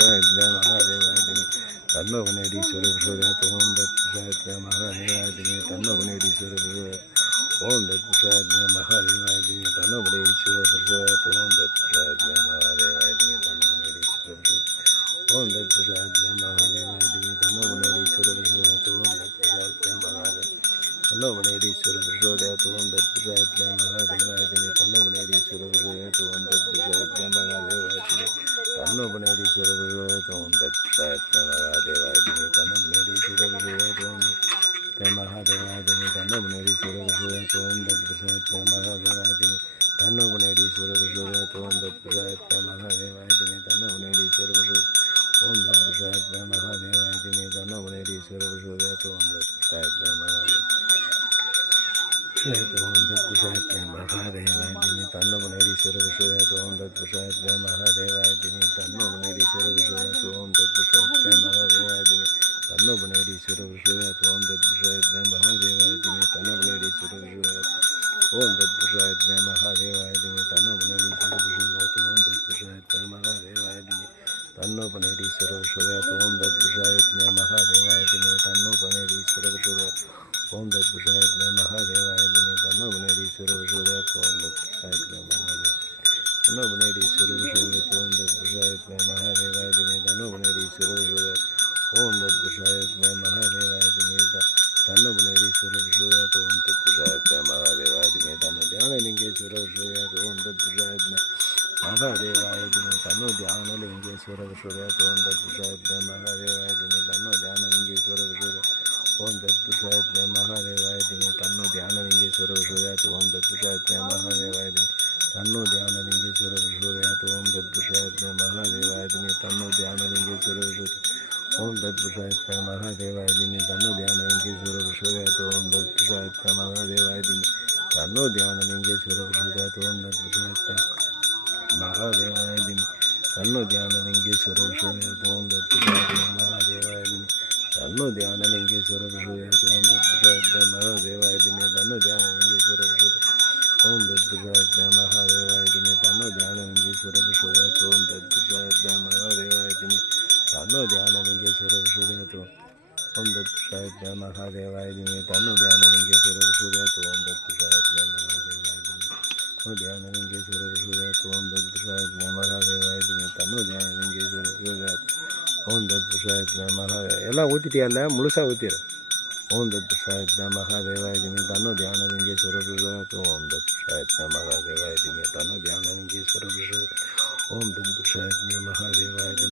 தத்புருஷாய மகாதேவாய திமே தன்னோ புனேடீஸ்வர பிரசோதயாத் ஓம் தத்புருஷாய மகாதேவாய திமே தன்னோ புனேடீஸ்வர பிரசோதயாத் ஓம் தத்புருஷாய மகாதேவாய திமே தன்னோ புனேடீஸ்வர பிரசோதயாத் ஓம் தத்புருஷாய மகாதேவாய திமே தன்னோ புனேடீஸ்வர பிரசோதயாத் ஓம் தத்புருஷாய மகாதேவாய திமே தன்னோ புனேடீஸ்வர பிரசோதயாத் ஓம் தத்புருஷாய மகாதேவாய தன்னோ புனேடீஸ்வர பிரசோதயாத் ஓம் தத்புருஷாய மகாதேவாய திமே தன்னோ புனேடீஸ்வர பிரசோதயாத் ஓம் தத்புருஷாய மகாதேவாய திமே தன்னோ புனேடீஸ்வர பிரசோதயாத் ஓம் தத்புருஷாய மகாதேவாய திமே தன்னோ புனேடீஸ்வர பிரசோதயாத் ஓம் மகாதேவாய திமே தன்னோ புனேடீஸ்வர பிரசோதயாத் ஓம் தத்புருஷாய மகாதேவாய திமே தன்னோ புனேடீஸ்வர பிரசோதயாத் ஓம் தத்புருஷாய மகாதேவாய திமே தன்னோ புனேடீஸ்வர பிரசோதயாத் ஓம் தத்புருஷாய மகாதேவாய திமே தன்னோ புனேடீஸ்வர பிரசோதயாத் ஓம் தத்புருஷாய மகாதேவாய ஓம் தத்புருஷாய மகாதேவாய திமே தன்னோ புனேடீஸ்வர பிரசோதயாத் ஓம் தத்புருஷாய மகாதேவாய திமே தன்னோ புனேடீஸ்வர பிரசோதயாத் ஓம் தத்புருஷாய மகாதேவாய திமே தன்னோ புனேடீஸ்வர பிரசோதயாத் ஓம் தத்புருஷாய மகாதேவாய திமே தன்னோ புனேடீஸ்வர பிரசோதயாத் ஓம் தத்புருஷாய மகாதேவாய திமே தன்னோ புனேடீஸ்வர பிரசோதயாத் ஓம் தத்புருஷாய மகாதேவாய திமே தன்னோ புனேடீஸ்வர பிரசோதயாத் ஓம் தத்புருஷாய மகாதேவாய திமே தன்னோ புனேடீஸ்வர பிரசோதயாத் ஓம் தத்புருஷாய மகாதேவாய திமே தன்னோ புனேடீஸ்வர பிரசோதயாத் ஓம் தத்புருஷாய மகாதேவாய தன்னோ புனேடீஸ்வர பிரசோதயாத் ஓம் தத்புருஷாய மகாதேவாய திமே தன்னோ புனேடீஸ்வர பிரசோதயாத் ஓம் தத்புருஷாய மகாதேவாய திமே தன்னோ புனேடீஸ்வர பிரசோதயாத் ஓம் தத்புருஷாய மகாதேவாய திமே தன்னோ தியானலிங்கேஸ்வர பிரசோதயாத் ஓம் தத்புருஷாய மகாதேவாய திமே தன்னோ தியானலிங்கேஸ்வர பிரசோதயாத் ஓம் தத்புருஷாய மகாதேவாய திமே தன்னோ தியானலிங்கேஸ்வர பிரசோதயாத் ஓம் தத்புருஷாய மகாதேவாய திமே தன்னோ தியானலிங்கேஸ்வர பிரசோதயாத் ஓம் தத்புருஷாய மகாதேவாய திமே தன்னோ தியானலிங்கேஸ்வர பிரசோதயாத் ஓம் தத்புருஷாய மகாதேவாய திமே தன்னோ தியானலிங்கேஸ்வர பிரசோதயாத் ஓம் தத்புருஷாய மகாதேவாய திமே தன்னோ தியானலிங்கேஸ்வர பிரசோதயாத் ஓம் தத்புருஷாய மகாதேவாய திமே தன்னோ தியானலிங்கேஸ்வர பிரசோதயாத் ஓம் தத்புருஷாய மகாதேவாய திமே தன்னோ தியானலிங்கேஸ்வர பிரசோதயாத் ஓம் தத்புருஷாய மகாதேவாய திமே தன்னோ தியானலிங்கேஸ்வர பிரசோதயாத் ஓம் தத்புருஷாய மகாதேவாய திமே தன்னோ தியானலிங்கேஸ்வர பிரசோதயாத் ஓம் தத்புருஷாய மகாதேவாய திமே தன்னோ தியானலிங்கேஸ்வர பிரசோதயாத் ஓம் தத்புருஷாய மகாதேவாய திமே தன்னோ தியானலிங்கேஸ்வர பிரசோதயாத் ஓம் தத்புருஷாய மகாதேவாய திமே தன்னோ தியானலிங்கேஸ்வர பிரசோதயாத் ஓம் தத்புருஷாய மகாதேவாய திமே தியானலிங்கேஸ்வர பிரசோதயாத் ஓம் தத்புருஷாய மகாதேவாய திமே தன்னோ தியானலிங்கேஸ்வர பிரசோதயாத் ஓம் தத்புருஷாய மகாதேவ எல்லாம் ஊற்றிட்டியால முழுசாக ஊற்றிடு ஓம் தத்புருஷாய மகாதேவாய திமே தன்னோ தியானலிங்கேஸ்வர பிரசோதயாத் ஓம் தத்புருஷாய மகாதேவாய திமே தன்னோ தியானலிங்கேஸ்வர பிரசோதயாத் ஓம் தத்புருஷாய மகாதேவாய